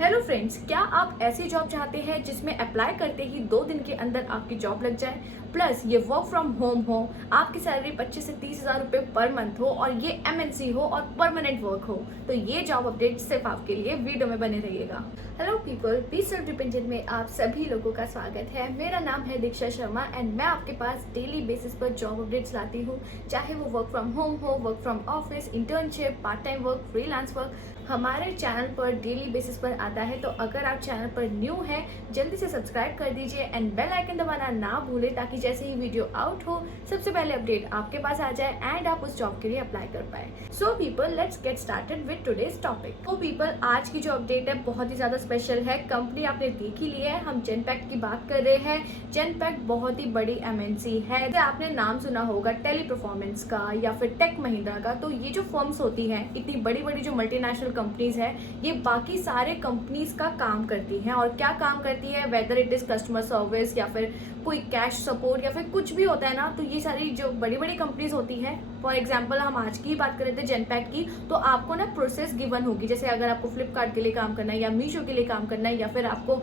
Hello friends, क्या आप ऐसी जॉब चाहते हैं जिसमें अप्लाई करते ही 2 दिन के अंदर आपकी जॉब लग जाए, प्लस ये वर्क फ्रॉम होम हो, आपकी सैलरी 25 से 30 हज़ार रुपये पर मंथ हो और ये एमएनसी हो और परमानेंट वर्क हो? तो ये जॉब अपडेट सिर्फ आपके लिए, वीडियो में बने रहिएगा। Hello people, be self dependent में आप सभी लोगों का स्वागत है। मेरा नाम है दीक्षा शर्मा एंड मैं आपके पास डेली बेसिस पर जॉब अपडेट्स लाती हूँ, चाहे वो वर्क फ्रॉम होम हो, work from office, internship, part time work, freelance work. हमारे चैनल पर डेली बेसिस पर आता है, तो अगर आप चैनल पर न्यू हैं जल्दी से सब्सक्राइब कर दीजिए एंड बेल आइकन दबाना ना भूलें, ताकि जैसे ही वीडियो आउट हो सबसे पहले अपडेट आपके पास आ जाए एंड आप उस जॉब के लिए अप्लाई कर पाए। So people, let's get started with today's topic. तो पीपल, आज की जो अपडेट है बहुत ही ज्यादा स्पेशल है। कंपनी आपने देख ही ली है, हम जेनपैक्ट की बात कर रहे हैं। जेनपैक्ट बहुत ही बड़ी एमएनसी है। जैसे आपने नाम सुना होगा टेली परफॉर्मेंस का या फिर टेक महिंद्रा का। तो ये जो फर्म्स होती हैं, इतनी बड़ी बड़ी जो मल्टीनेशनल कंपनीज है, ये बाकी सारे कंपनीज का काम करती हैं। और क्या काम करती है, whether it is customer service या फिर कोई कैश सपोर्ट या फिर कुछ भी होता है ना, तो ये सारी जो बड़ी बड़ी कंपनीज होती हैं, फॉर एग्जाम्पल हम आज की बात कर रहे थे जेनपैक्ट की, तो आपको ना प्रोसेस गिवन होगी। जैसे अगर आपको फ्लिपकार्ट के लिए काम करना है या मीशो के लिए काम करना है या फिर आपको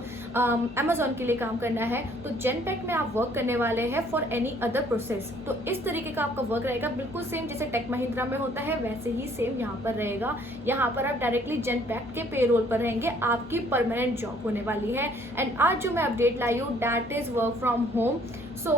अमेजोन के लिए काम करना है, तो जेनपैक्ट में आप वर्क करने वाले हैं फॉर एनी अदर प्रोसेस। तो इस तरीके का आपका वर्क रहेगा, बिल्कुल सेम जैसे टेक महिंद्रा में होता है वैसे ही सेम यहाँ पर रहेगा। यहाँ पर आप डायरेक्टली जेनपैक्ट के पेरोल पर रहेंगे, आपकी परमानेंट जॉब होने वाली है। एंड आज जो मैं अपडेट लाई हूँ that is work from home. So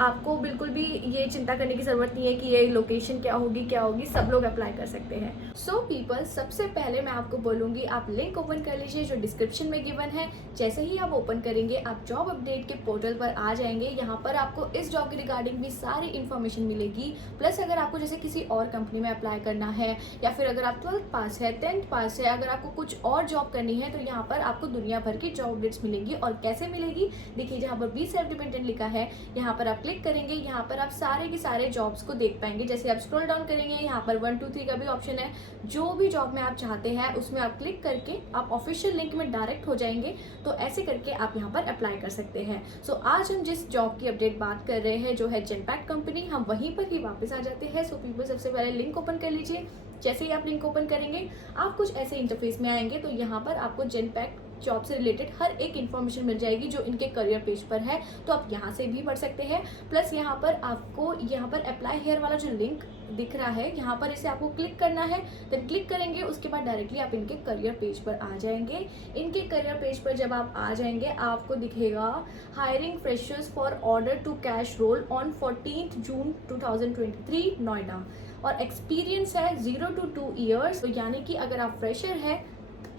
आपको बिल्कुल भी ये चिंता करने की जरूरत नहीं है कि ये लोकेशन क्या होगी, सब लोग अप्लाई कर सकते हैं। सो पीपल, सबसे पहले मैं आपको बोलूंगी आप लिंक ओपन कर लीजिए जो डिस्क्रिप्शन में गिवन है। जैसे ही आप ओपन करेंगे आप जॉब अपडेट के पोर्टल पर आ जाएंगे। यहाँ पर आपको इस जॉब के रिगार्डिंग भी सारी इन्फॉर्मेशन मिलेगी। प्लस अगर आपको जैसे किसी और कंपनी में अप्लाई करना है या फिर अगर आप 12th पास है, 10th पास है, अगर आपको कुछ और जॉब करनी है, तो यहाँ पर आपको दुनिया भर की जॉब अपडेट्स मिलेंगी। और कैसे मिलेगी, देखिए जहाँ पर बी सेल्फ डिपेंडेंट लिखा है, यहाँ पर आप क्लिक करेंगे, यहाँ पर आप सारे के सारे जॉब्स को देख पाएंगे। जैसे आप स्क्रॉल डाउन करेंगे, यहाँ पर 1 2 3 का भी ऑप्शन है। जो भी जॉब में आप चाहते हैं उसमें आप क्लिक करके आप ऑफिशियल लिंक में डायरेक्ट हो जाएंगे। तो ऐसे करके आप यहाँ पर अप्लाई कर सकते हैं। सो आज हम जिस जॉब की अपडेट बात कर रहे हैं जो है जेनपैक्ट कंपनी, हम वहीं पर ही वापस आ जाते हैं। सो पीपल, सबसे पहले लिंक ओपन कर लीजिए। जैसे ही आप लिंक ओपन करेंगे आप कुछ ऐसे इंटरफेस में आएंगे। तो यहाँ पर आपको जेनपैक्ट जॉब से रिलेटेड हर एक इन्फॉर्मेशन मिल जाएगी जो इनके करियर पेज पर है, तो आप यहाँ से भी पढ़ सकते हैं। प्लस यहाँ पर आपको यहाँ पर अप्लाई हेयर वाला जो लिंक दिख रहा है, यहाँ पर इसे आपको क्लिक करना है। देन क्लिक करेंगे, उसके बाद डायरेक्टली आप इनके करियर पेज पर आ जाएंगे। इनके करियर पेज पर जब आप आ जाएंगे आपको दिखेगा hiring freshers for order to cash role on 14 June 2023 Noida. और एक्सपीरियंस है 0 to 2 ईयर्स। तो यानी कि अगर आप फ्रेशर है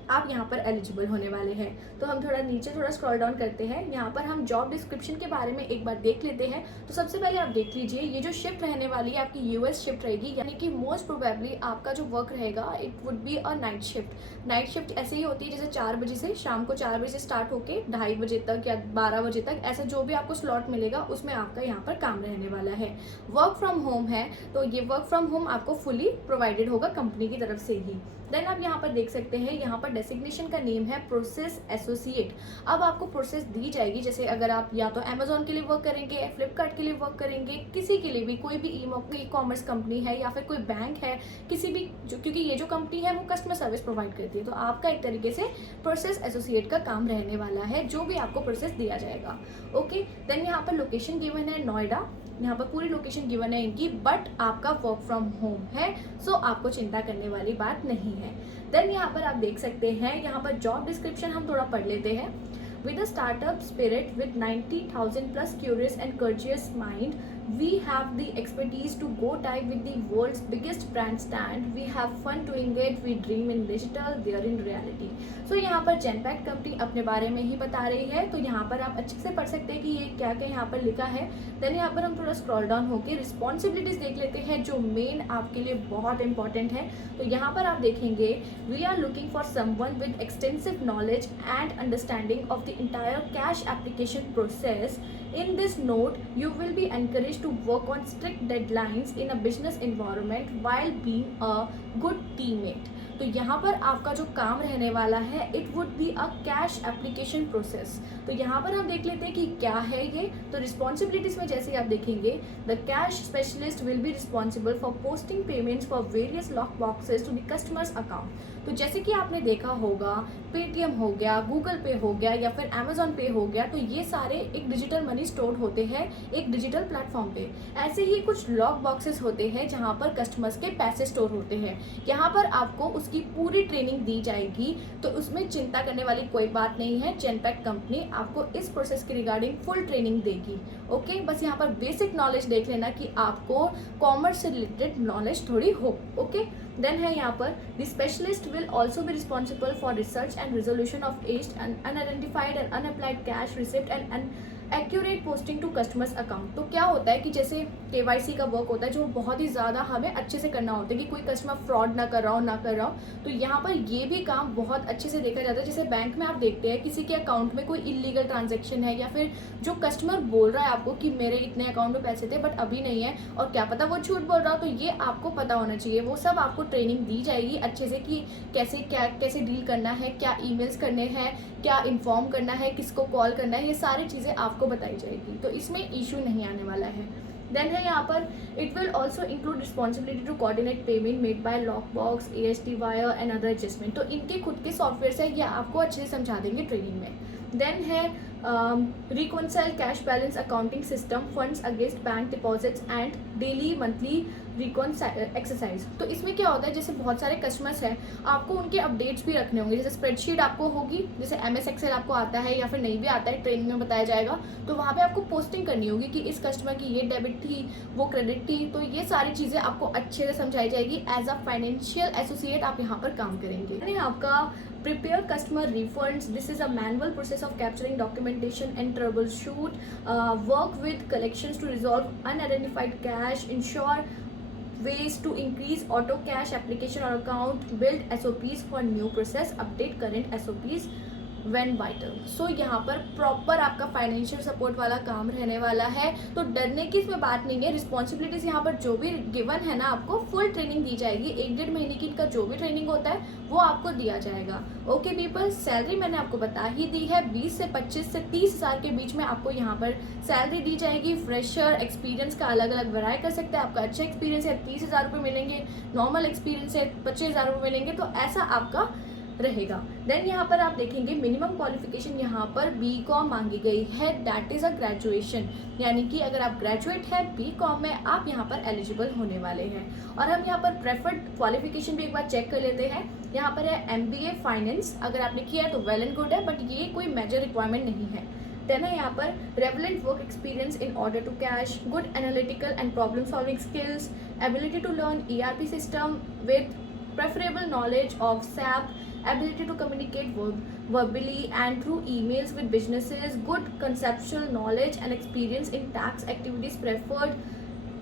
आप यहाँ पर एलिजिबल होने वाले हैं। तो हम थोड़ा नीचे थोड़ा स्क्रॉल डाउन करते हैं। यहाँ पर हम जॉब डिस्क्रिप्शन के बारे में एक बार देख लेते हैं। तो सबसे पहले आप देख लीजिए, ये जो शिफ्ट रहने वाली है आपकी यूएस शिफ्ट रहेगी, यानी कि मोस्ट प्रोबेबली आपका जो वर्क रहेगा it would be a night shift. Night shift ऐसे ही होती है जैसे 4 बजे से शाम को 4 बजे से स्टार्ट होके 2:30 बजे तक या 12 बजे तक, ऐसा जो भी आपको स्लॉट मिलेगा उसमें आपका यहाँ पर काम रहने वाला है। वर्क फ्रॉम होम है, तो ये वर्क फ्रॉम होम आपको फुली प्रोवाइडेड होगा कंपनी की तरफ से ही। देन आप यहाँ पर देख सकते हैं, यहाँ पर डेसिग्नेशन का नेम है प्रोसेस एसोसिएट। अब आपको प्रोसेस दी जाएगी, जैसे अगर आप या तो अमेजोन के लिए वर्क करेंगे, फ्लिपकार्ट के लिए वर्क करेंगे, किसी के लिए भी, कोई भी ई कॉमर्स कंपनी है या फिर कोई बैंक है, किसी भी क्योंकि ये जो कंपनी है वो कस्टमर सर्विस प्रोवाइड करती है, तो आपका एक तरीके से प्रोसेस एसोसिएट का काम रहने वाला है, जो भी आपको प्रोसेस दिया जाएगा। ओके, देन यहाँ पर लोकेशन गिवन है नोएडा। यहाँ पर पूरी लोकेशन गिवन है इनकी, बट आपका वर्क फ्रॉम होम है, सो आपको चिंता करने वाली बात नहीं है। देन यहाँ पर आप देख सकते हैं, यहाँ पर जॉब डिस्क्रिप्शन हम थोड़ा पढ़ लेते हैं। With a startup spirit with 90,000 plus curious and courteous mind, we have the expertise to go dive with the world's biggest brand stand. We have fun doing it. We dream in digital, they are in reality. So यहाँ पर Genpact company अपने बारे में ही बता रही है, तो यहाँ पर आप अच्छे से पढ़ सकते हैं कि ये क्या क्या यहाँ पर लिखा है। देन यहाँ पर हम थोड़ा स्क्रॉल डाउन होकर रिस्पॉन्सिबिलिटीज देख लेते हैं जो मेन आपके लिए बहुत इंपॉर्टेंट है। तो यहाँ पर आप देखेंगे, we are looking for someone with extensive knowledge and understanding of the entire cash application process. In this note, you will be encouraged to work on strict deadlines in a business environment while being a good teammate. तो यहाँ पर आपका जो काम रहने वाला है it would be a cash application process. तो यहाँ पर हम देख लेते हैं कि क्या है ये। तो रिस्पॉन्सिबिलिटीज में जैसे आप देखेंगे, the cash specialist will be responsible for posting payments for various lock boxes to the customers account. तो जैसे कि आपने देखा होगा, पेटीएम हो गया, गूगल पे हो गया या फिर अमेजोन पे हो गया, तो ये सारे एक डिजिटल मनी स्टोर होते हैं एक डिजिटल प्लेटफॉर्म पे। ऐसे ही कुछ लॉक बॉक्सेस होते हैं जहाँ पर कस्टमर्स के पैसे स्टोर होते हैं। यहाँ पर आपको उसकी पूरी ट्रेनिंग दी जाएगी, तो उसमें चिंता करने वाली कोई बात नहीं है। जेनपैक्ट कंपनी आपको इस प्रोसेस के रिगार्डिंग फुल ट्रेनिंग देगी। ओके, बस यहाँ पर बेसिक नॉलेज देख लेना कि आपको कॉमर्स से रिलेटेड नॉलेज थोड़ी हो। ओके, देन है यहाँ पर the specialist will also be responsible for research and resolution of aged and unidentified and unapplied cash receipt and accurate posting to customers account. तो क्या होता है कि जैसे केवाईसी का वर्क होता है जो बहुत ही ज़्यादा हमें अच्छे से करना होता है कि कोई कस्टमर फ्रॉड ना कर रहा हो, तो यहाँ पर ये भी काम बहुत अच्छे से देखा जाता है। जैसे बैंक में आप देखते हैं किसी के अकाउंट में कोई इलीगल ट्रांजेक्शन है या फिर जो कस्टमर बोल रहा है आपको कि मेरे इतने अकाउंट में पैसे थे बट अभी नहीं है, और क्या पता वो झूठ बोल रहा हो, तो ये आपको पता होना चाहिए। वो सब आपको ट्रेनिंग दी जाएगी अच्छे से कि कैसे डील करना है, क्या ईमेल्स करने हैं, क्या इन्फॉर्म करना है, किसको कॉल करना है, ये सारी चीज़ें आपको बताई जाएगी। तो इसमें इशू नहीं आने वाला है। देन है यहाँ पर it will also include responsibility to coordinate payment made by lockbox, AST wire and other adjustment. तो इनके खुद के सॉफ्टवेयर है, ये आपको अच्छे से समझा देंगे ट्रेनिंग में। देन है reconcile cash balance accounting system, funds against bank deposits and daily monthly exercise. तो इसमें क्या होता है, जैसे बहुत सारे कस्टमर्स हैं, आपको उनके अपडेट्स भी रखने होंगे। जैसे स्प्रेडशीट आपको होगी, जैसे MS Excel आपको आता है या फिर नहीं भी आता है, ट्रेनिंग में बताया जाएगा, तो वहाँ पे आपको पोस्टिंग करनी होगी कि इस कस्टमर की ये डेबिट थी, वो क्रेडिट थी। तो ये सारी चीज़ें आपको अच्छे से समझाई जाएगी। एज अ फाइनेंशियल एसोसिएट आप यहाँ पर काम करेंगे। आपका prepare customer refunds. This is a manual process of capturing documentation and troubleshoot. Work with collections to resolve unidentified cash. Ensure ways to increase auto cash application or account. Build SOPs for new process. Update current SOPs when vital. So यहाँ पर proper आपका financial support वाला काम रहने वाला है, तो डरने की इसमें बात नहीं है। रिस्पॉन्सिबिलिटीज यहाँ पर जो भी गिवन है ना, आपको फुल ट्रेनिंग दी जाएगी। 1-1.5 महीने की इनका जो भी ट्रेनिंग होता है वो आपको दिया जाएगा। ओके पीपल, सैलरी मैंने आपको बता ही दी है। 20 से 25 से 30 हज़ार के बीच में आपको यहाँ पर सैलरी दी जाएगी। फ्रेशर एक्सपीरियंस का अलग अलग वराय कर सकते हैं। आपका अच्छा एक्सपीरियंस है 30,000 रुपये मिलेंगे, नॉर्मल एक्सपीरियंस है 25,000 रुपये मिलेंगे, तो ऐसा आपका रहेगा। देन यहाँ पर आप देखेंगे मिनिमम क्वालिफिकेशन यहाँ पर BCom मांगी गई है, दैट इज़ अ ग्रेजुएशन। यानी कि अगर आप ग्रेजुएट है BCom में, आप यहाँ पर एलिजिबल होने वाले हैं। और हम यहाँ पर प्रेफर्ड क्वालिफिकेशन भी एक बार चेक कर लेते हैं। यहाँ पर है MBA फाइनेंस, अगर आपने किया है तो वेल एंड गुड है, बट ये कोई मेजर रिक्वायरमेंट नहीं है। देन है यहाँ पर relevant work experience in order to cash, good analytical and problem solving skills, ability to learn ERP system with preferable knowledge of SAP, ability to communicate verbally and through emails with businesses, good conceptual knowledge and experience in tax activities preferred,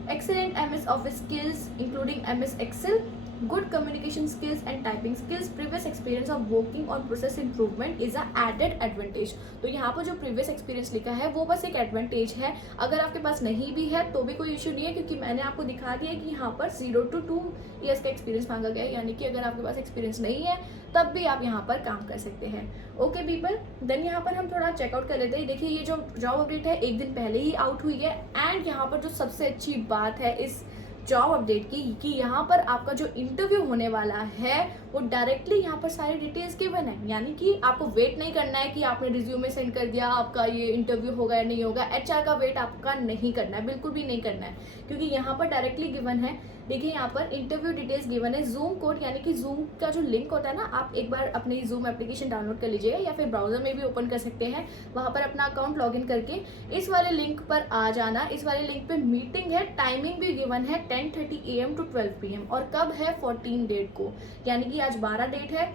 excellent MS Office skills including MS Excel, good communication skills and typing skills, previous experience of working on process improvement is a added advantage। तो यहाँ पर जो previous experience लिखा है वो बस एक advantage है। अगर आपके पास नहीं भी है तो भी कोई इशू नहीं है, क्योंकि मैंने आपको दिखा दिया कि यहाँ पर 0 to 2 years का एक्सपीरियंस मांगा गया है। यानी कि अगर आपके पास एक्सपीरियंस नहीं है तब भी आप यहाँ पर काम कर सकते हैं। ओके पीपल, देन यहाँ पर हम थोड़ा चेकआउट कर लेते हैं। देखिए ये जो जॉब अपडेट है 1 दिन पहले ही आउट हुई है। एंड यहाँ पर जो सबसे अच्छी बात है इस जॉब अपडेट की कि यहाँ पर आपका जो इंटरव्यू होने वाला है वो डायरेक्टली यहाँ पर सारी डिटेल्स गिवन है। यानी कि आपको वेट नहीं करना है कि आपने रिज्यूमे सेंड कर दिया, आपका ये इंटरव्यू होगा या नहीं होगा। HR का वेट आपका नहीं करना है, बिल्कुल भी नहीं करना है, क्योंकि यहाँ पर डायरेक्टली गिवन है। देखिए यहाँ पर इंटरव्यू डिटेल्स गिवन है। जूम कोड यानी कि जूम का जो लिंक होता है ना, आप एक बार अपनी जूम एप्लीकेशन डाउनलोड कर लीजिएगा या फिर ब्राउजर में भी ओपन कर सकते हैं। वहाँ पर अपना अकाउंट लॉगिन करके इस वाले लिंक पर आ जाना। इस वाले लिंक पे मीटिंग है, टाइमिंग भी गिवन है 10:30 AM to 12 PM। और कब है 14 डेट को, यानी कि आज 12 डेट है,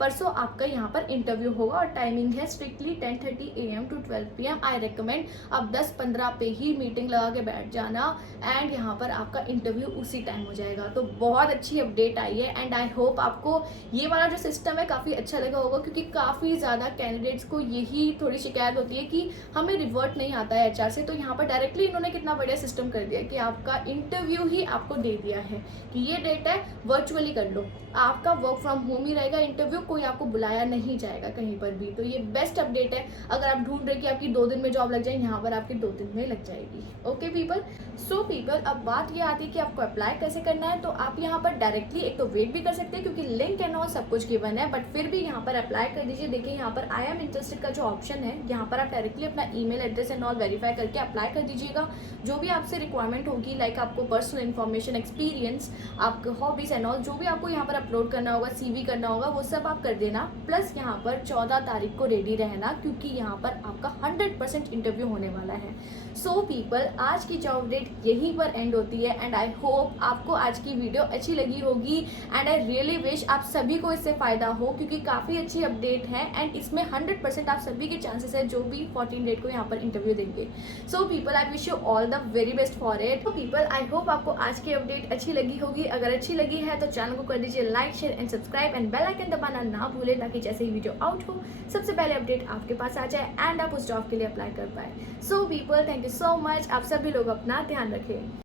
परसों आपका यहाँ पर इंटरव्यू होगा और टाइमिंग है strictly 10:30 AM to 12 PM। I recommend आप 10-15 पे ही मीटिंग लगा के बैठ जाना एंड यहाँ पर आपका इंटरव्यू उसी टाइम हो जाएगा। तो बहुत अच्छी अपडेट आई है एंड आई होप आपको ये वाला जो सिस्टम है काफ़ी अच्छा लगा होगा, क्योंकि काफ़ी ज़्यादा कैंडिडेट्स को यही थोड़ी शिकायत होती है कि हमें रिवर्ट नहीं आता है HR से। तो यहाँ पर डायरेक्टली इन्होंने कितना बढ़िया सिस्टम कर दिया कि आपका इंटरव्यू ही आपको दे दिया है कि ये डेट है, वर्चुअली कर लो। आपका वर्क फ्रॉम होम ही रहेगा इंटरव्यू, कोई आपको बुलाया नहीं जाएगा कहीं पर भी। तो ये बेस्ट अपडेट है। अगर आप ढूंढ रहे कि आपकी 2 दिन में जॉब लग जाए, यहाँ पर आपकी 2 दिन में लग जाएगी। ओके पीपल, सो पीपल, अब बात ये आती है कि आपको अप्लाई कैसे करना है। तो आप यहाँ पर डायरेक्टली एक तो वेट भी कर सकते हैं क्योंकि लिंक एंड ऑल सब कुछ गिवन है, बट फिर भी यहाँ पर अप्लाई कर दीजिए। देखिए यहाँ पर आई एम इंटरेस्टेड का जो ऑप्शन है, यहाँ पर आप डायरेक्टली अपना email address and all verify करके अप्लाई कर दीजिएगा। जो भी आपसे रिक्वायरमेंट होगी, लाइक आपको पर्सनल इन्फॉर्मेशन, एक्सपीरियंस, आपके हॉबीज एंड ऑल, जो भी आपको यहाँ पर अपलोड करना होगा, CV करना होगा, वो सब आप कर देना। प्लस यहाँ पर 14 तारीख को रेडी रहना क्योंकि यहाँ पर आपका 100% इंटरव्यू होने वाला है। सो पीपल, आज की जॉब डेट यहीं पर एंड होती है एंड आई होप आपको आज की वीडियो अच्छी लगी होगी एंड आई रियली विश आप सभी को इससे फायदा हो क्योंकि काफ़ी अच्छी अपडेट है एंड इसमें 100% आप सभी के चांसेस है जो भी 14 डेट को यहाँ पर इंटरव्यू देंगे। So people, I wish you all the very best for it. तो पीपल, आई होप आपको आज की अपडेट अच्छी लगी होगी। अगर अच्छी लगी है तो चैनल को कर दीजिए like, share and subscribe and bell icon दबाना ना भूलें ताकि जैसे ही वीडियो आउट हो सबसे पहले अपडेट आपके पास आ जाए एंड आप उस जॉब के लिए अप्लाई कर पाए। So people, thank you so much. आप सभी लोग अपना ध्यान रखें।